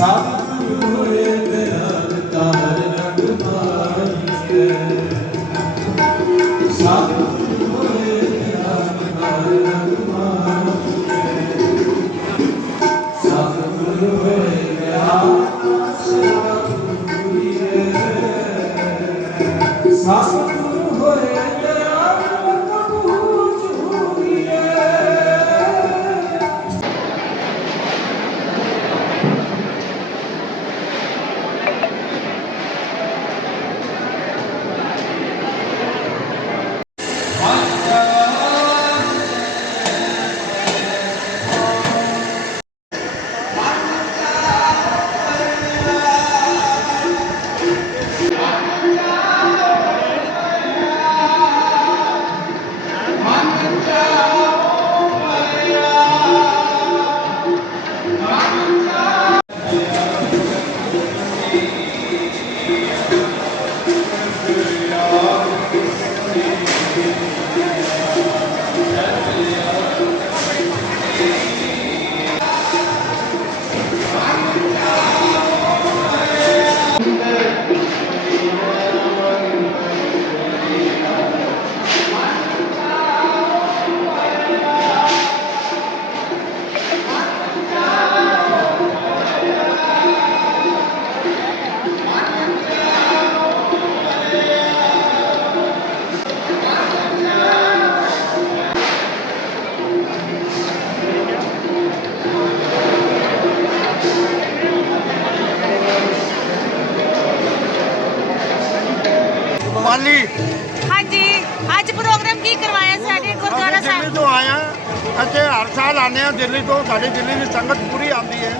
ਸਤਿਗੁਰ ਹੋਏ ਬਿਆਨ ਤਾਰ ਰੰਗ ਪਾਈਏ ਸਤਿਗੁਰ ਹੋਏ ਬਿਆਨ ਹਰ ਸਾਲ ਆਉਂਦੇ ਆ ਦਿੱਲੀ ਤੋਂ, ਸਾਡੀ ਦਿੱਲੀ ਦੀ ਸੰਗਤ ਪੂਰੀ ਆਉਂਦੀ ਹੈ।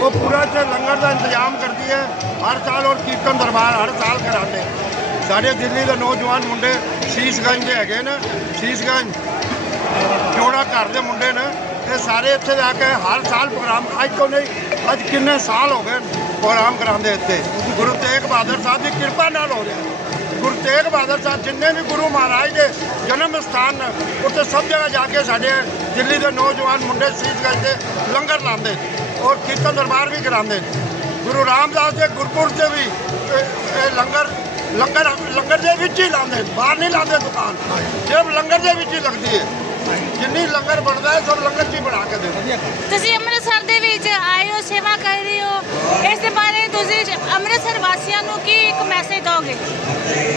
ਉਹ ਪੂਰਾ ਇੱਥੇ ਲੰਗਰ ਦਾ ਇੰਤਜ਼ਾਮ ਕਰਦੀ ਹੈ। ਹਰ ਸਾਲ ਔਰ ਕੀਰਤਨ ਦਰਬਾਰ ਹਰ ਸਾਲ ਕਰਾਉਂਦੇ ਸਾਡੇ ਦਿੱਲੀ ਦੇ ਨੌਜਵਾਨ ਮੁੰਡੇ ਸ਼ੀਸ਼ਗੰਜ ਦੇ ਹੈਗੇ ਨੇ। ਸ਼ੀਸ਼ਗੰਜ ਜੋੜਾ ਘਰ ਦੇ ਮੁੰਡੇ ਨੇ। ਇਹ ਸਾਰੇ ਇੱਥੇ ਜਾ ਕੇ ਹਰ ਸਾਲ ਪ੍ਰੋਗਰਾਮ, ਅੱਜ ਤੋਂ ਨਹੀਂ, ਅੱਜ ਕਿੰਨੇ ਸਾਲ ਹੋ ਗਏ ਪ੍ਰੋਗਰਾਮ ਕਰਾਉਂਦੇ ਇੱਥੇ। ਗੁਰੂ ਤੇਗ ਬਹਾਦਰ ਸਾਹਿਬ ਦੀ ਕਿਰਪਾ ਨਾਲ ਹੋ ਰਿਹਾ। ਗੁਰੂ ਤੇਗ ਬਹਾਦਰ ਸਾਹਿਬ ਜਿੰਨੇ ਵੀ ਗੁਰੂ ਮਹਾਰਾਜ ਦੇ ਜਨਮ ਸਥਾਨ ਨੇ, ਉੱਥੇ ਸਭ ਜਗ੍ਹਾ ਜਾ ਕੇ ਸਾਡੇ ਦਿੱਲੀ ਦੇ ਨੌਜਵਾਨ ਮੁੰਡੇ ਸ਼ੀਸ਼ਗੰਜ ਦੇ ਲੰਗਰ ਲਾਉਂਦੇ ਨੇ ਔਰ ਕੀਰਤਨ ਦਰਬਾਰ ਵੀ ਕਰਾਉਂਦੇ ਨੇ। ਗੁਰੂ ਰਾਮਦਾਸ ਦੇ ਗੁਰਪੁਰਬ ਤੇ ਵੀ ਇਹ ਲੰਗਰ ਲੰਗਰ ਲੰਗਰ ਦੇ ਵਿੱਚ ਹੀ ਲਾਉਂਦੇ ਨੇ, ਬਾਹਰ ਨਹੀਂ ਲਾਉਂਦੇ ਦੁਕਾਨ। ਸਿਰਫ ਲੰਗਰ ਦੇ ਵਿੱਚ ਹੀ ਲੱਗਦੀ ਹੈ। ਜਿੰਨੀ ਲੰਗਰ ਬਣਦਾ ਹੈ ਸਭ ਲੰਗਰ 'ਚ ਹੀ ਬਣਾ ਕੇ ਦਿੰਦੇ ਤੁਸੀਂ ਅੰਮ੍ਰਿਤਸਰ ਦੇ ਵਿੱਚ ਆਏ ਹੋ ਸੇਵਾ ਕਰ ਰਹੇ ਹੋ। ਇਸ ਦੇ ਬਾਰੇ ਤੁਸੀਂ ਅੰਮ੍ਰਿਤਸਰ ਵਾਸੀਆਂ ਨੂੰ ਕੀ ਇੱਕ ਮੈਸੇਜ ਦੋਗੇ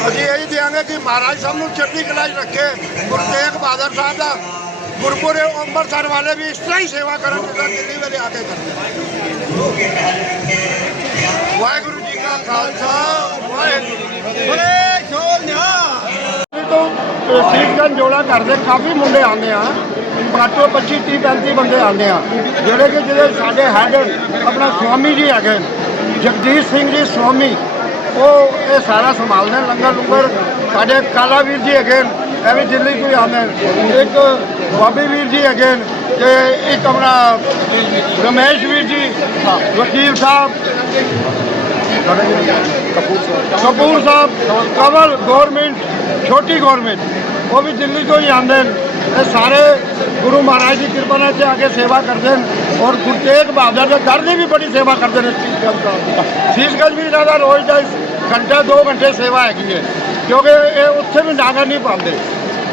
ਅਸੀਂ ਇਹੀ ਦਿਆਂਗੇ ਕਿ ਮਹਾਰਾਜ ਸਾਹਿਬ ਨੂੰ ਚੜ੍ਹਦੀ ਕਲਾ 'ਚ ਰੱਖੇ। ਗੁਰੂ ਤੇਗ ਬਹਾਦਰ ਸਾਹਿਬ ਦਾ ਗੁਰਪੁਰਬ ਅੰਮ੍ਰਿਤਸਰ ਵਾਲੇ ਵੀ ਇਸ ਤਰ੍ਹਾਂ ਹੀ ਸੇਵਾ ਕਰਨ ਜਿੱਦਾਂ ਦਿੱਲੀ ਵਾਲੇ ਆ ਕੇ ਕਰਦੇ ਵਾਹਿਗੁਰੂ ਜੀ ਕਾ ਖਾਲਸਾ ਵਾਹਿਗੁਰੂ ਜੀ ਕੀ ਫਤਿਹ। ਤੋਂ ਸੀਟਗੰਜ ਜੋੜਾ ਕਰਦੇ ਕਾਫੀ ਮੁੰਡੇ ਆਉਂਦੇ ਆ। ਘੱਟੋ 25 30 35 ਬੰਦੇ ਆਉਂਦੇ ਆ। ਜਿਹੜੇ ਕਿ ਜਿਹੜੇ ਸਾਡੇ ਹੈਡ ਆਪਣਾ ਸਵਾਮੀ ਜੀ ਹੈਗੇ ਨੇ, ਜਗਦੀਸ਼ ਸਿੰਘ ਜੀ ਸਵਾਮੀ ਉਹ ਇਹ ਸਾਰਾ ਸੰਭਾਲਦੇ ਲੰਗਰ ਲੰਗਰ ਸਾਡੇ ਕਾਲਾ ਵੀਰ ਜੀ ਹੈਗੇ ਨੇ, ਇਹ ਵੀ ਦਿੱਲੀ ਤੋਂ ਹੀ ਆਉਂਦੇ ਨੇ। ਇੱਕ ਬਾਬੀ ਵੀਰ ਜੀ ਹੈਗੇ ਨੇ ਤੇ ਇੱਕ ਆਪਣਾ ਰਮੇਸ਼ ਵੀਰ ਜੀ ਵਕੀਲ ਸਾਹਿਬ। ਕਪੂਰ ਸਾਹਿਬ, ਕਵਲ ਗਵਰਨਮੈਂਟ ਛੋਟੀ ਗਵਰਨਮੈਂਟ ਉਹ ਵੀ ਦਿੱਲੀ ਤੋਂ ਹੀ ਆਉਂਦੇ ਨੇ। ਇਹ ਸਾਰੇ ਗੁਰੂ ਮਹਾਰਾਜ ਦੀ ਕਿਰਪਾ ਨਾਲ ਇੱਥੇ ਆ ਕੇ ਸੇਵਾ ਕਰਦੇ ਨੇ। ਔਰ ਗੁਰੂ ਤੇਗ ਬਹਾਦਰ ਦੇ ਘਰ ਦੀ ਵੀ ਬੜੀ ਸੇਵਾ ਕਰਦੇ ਨੇ। ਸੀਸਗੰਜ ਵੀ ਇਹਨਾਂ ਦਾ ਰੋਜ਼ ਦਾ ਘੰਟਾ 2 ਘੰਟੇ ਸੇਵਾ ਹੈਗੀ ਹੈ। ਕਿਉਂਕਿ ਇਹ ਉੱਥੇ ਵੀ ਨਾਗਰ ਨਹੀਂ ਪਾਉਂਦੇ।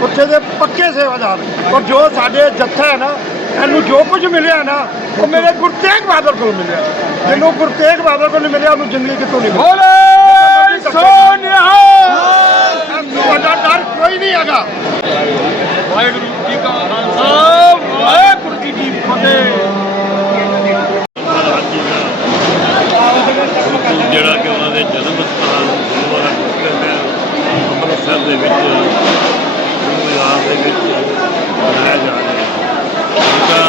ਉੱਥੇ ਦੇ ਪੱਕੇ ਸੇਵਾਦਾਰ ਔਰ ਜੋ ਸਾਡੇ ਜੱਥਾ ਹੈ ਨਾ ਇਹਨੂੰ ਜੋ ਕੁਝ ਮਿਲਿਆ ਨਾ ਉਹ ਮੇਰੇ ਗੁਰੂ ਤੇਗ ਬਹਾਦਰ ਕੋਲ ਮਿਲਿਆ। ਜਿਹਨੂੰ ਗੁਰੂ ਤੇਗ ਬਹਾਦਰ ਕੋਲ ਮਿਲਿਆ ਉਹਨੂੰ ਜ਼ਿੰਦਗੀ ਕਿਤੋਂ ਨਹੀਂ ਬੋਲੇ ਸੋਨਿਹਾ ਵੱਡਾ ਡਰ ਕੋਈ ਨਹੀਂ ਹੈਗਾ। ਵਾਹਿਗੁਰੂ ਜੀ ਕਾ ਖਾਲਸਾ ਵਾਹਿਗੁਰੂ ਜੀ ਕੀ ਫਤਿਹ ਜਿਹੜਾ ਕਿ ਉਹਨਾਂ ਦੇ ਜਨਮ ਸਥਾਨ ਗੁਰਦੁਆਰਾ ਗੁਰਕਿਰਤ ਅੰਮ੍ਰਿਤਸਰ ਦੇ ਵਿੱਚ ਗੁਰੂਗਰਾਮ ਦੇ ਵਿੱਚ ਮਨਾਇਆ ਜਾ ਰਿਹਾ ਹੈ ਉਹਦਾ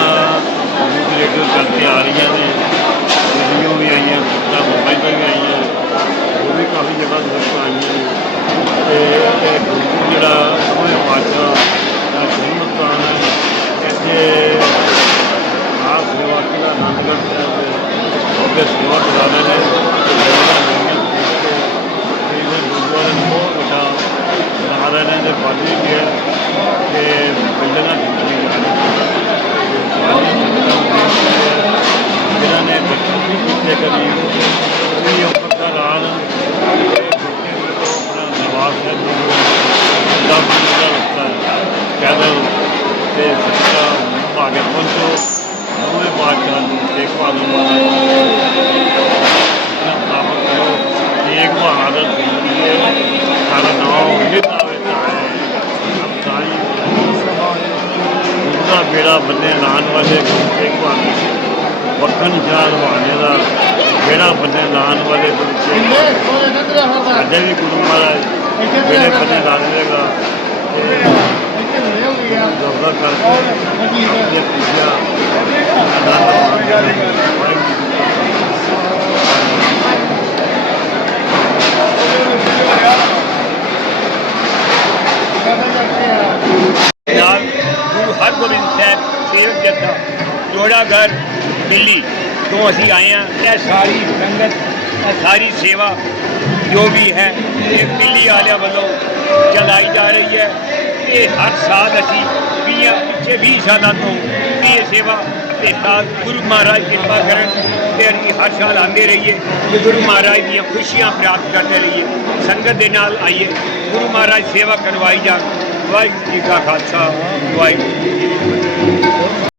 ਰੈਗੂਲੇਟਰ ਕਰਕੇ ਆ ਰਹੀਆਂ ਨੇ ਵੀਡੀਓ ਵੀ ਆਈਆਂ ਤਾਂ ਮੋਬਾਈਲਾਂ ਵੀ ਆਈਆਂ ਉਹ ਵੀ ਕਾਫੀ ਜਗ੍ਹਾ ਤੋਂ ਲੋਕ ਆਈਆਂ ਨੇ ਤੇ ਇਹ ਗੁਰੂ ਜਿਹੜਾ ਉਹਨੇ ਪਾਤਸ਼ਾਹ ਦਾ ਜਨਮ ਸਥਾਨ ਹੈ ਇੱਥੇ ਆਪ ਸੇਵਾ ਦਾ ਆਨੰਦਗੜ੍ਹ ਸਾਹਿਬ ਦੇ ਉਹਦੇ ਸੇਵਾ ਕਰਾ ਰਹੇ ਨੇ ਇਹਦੇ ਗੁਰਦੁਆਰੇ ਨੂੰ ਬਹੁਤ ਵੱਡਾ ਬਣਾ ਰਹੇ ਨੇ ਤੇ ਵੀ ਗਿਆ ਤੇ ਪਹਿਲਾਂ ਦਿੱਤੀ ਜਾ ਰਹੀ ਹੈ। ਨੇ ਬੱਚੇ ਕੀਤੇ ਕਰੀ ਵੀ ਉੱਪਰ ਦਾ ਰਾਜ ਆਪਣਾ ਨਿਵਾਸ ਹੈ। ਦਾ ਬੰਦਾ ਰੱਖਦਾ ਹੈ। ਕੈਦਲ ਤੇ ਸੱਚਾ ਭਾਗੇ ਪਹੁੰਚੋ। ਨਵੇਂ ਬਾਦਸ਼ਾਹ ਨੂੰ ਦੇਖਭਾਲ ਨੂੰ ਨਾ ਪ੍ਰਾਪਤ ਕਰੋ ਇੱਕ ਬਹਾਦਰ ਜ਼ਿੰਦਗੀ ਹੈ। ਸਾਡਾ ਨਾਮ ਇਹ ਬੇੜਾ ਬੰਨੇ ਲਾਣ ਵਾਲੇ ਗੁਰੂ ਤੇਗ ਬਹਾਦਰ ਬੱਖਨ ਸ਼ਾਹ ਲਵਾਣੇ ਦਾ ਬੇੜਾ ਬੰਨੇ ਲਾਣ ਵਾਲੇ ਗੁਰੂ ਤੇਗ ਸਾਡੇ ਵੀ ਗੁਰੂ ਮਹਾਰਾਜ ਬੇੜੇ ਬੰਨੇ ਲਾ ਦੇਗਾ ਜ਼ਬਰ ਕਰਕੇ ਆਪਣੇ ਪੁੱਛਿਆ ਆਨੰਦ ਵਾਹਿਗੁਰੂ ਜੱਥਾ ਜੋੜਾ ਦਿੱਲੀ ਤੋਂ ਅਸੀਂ ਆਏ ਹਾਂ। ਇਹ ਸਾਰੀ ਸੰਗਤ, ਇਹ ਸਾਰੀ ਸੇਵਾ ਜੋ ਵੀ ਹੈ, ਇਹ ਦਿੱਲੀ ਵਾਲਿਆਂ ਵੱਲੋਂ ਚਲਾਈ ਜਾ ਰਹੀ ਹੈ। ਇਹ ਹਰ ਸਾਲ ਅਸੀਂ ਵੀਹ, ਪਿੱਛੇ 20 ਸਾਲਾਂ ਤੋਂ ਵੀ ਇਹ ਸੇਵਾ ਤੇ ਸਾਲ ਗੁਰੂ ਮਹਾਰਾਜ ਕਿਰਪਾ ਕਰਨ ਤੇ ਅਸੀਂ ਹਰ ਸਾਲ ਆਉਂਦੇ ਰਹੀਏ ਤੇ ਗੁਰੂ ਮਹਾਰਾਜ ਦੀਆਂ ਖੁਸ਼ੀਆਂ ਪ੍ਰਾਪਤ ਕਰਦੇ ਰਹੀਏ। ਸੰਗਤ ਦੇ ਨਾਲ ਆਈਏ, ਗੁਰੂ ਮਹਾਰਾਜ ਸੇਵਾ ਕਰਵਾਈ ਜਾਣ। ਵਾਹਿਗੁਰੂ ਜੀ ਕਾ ਖਾਲਸਾ, ਵਾਹਿਗੁਰੂ ਜੀ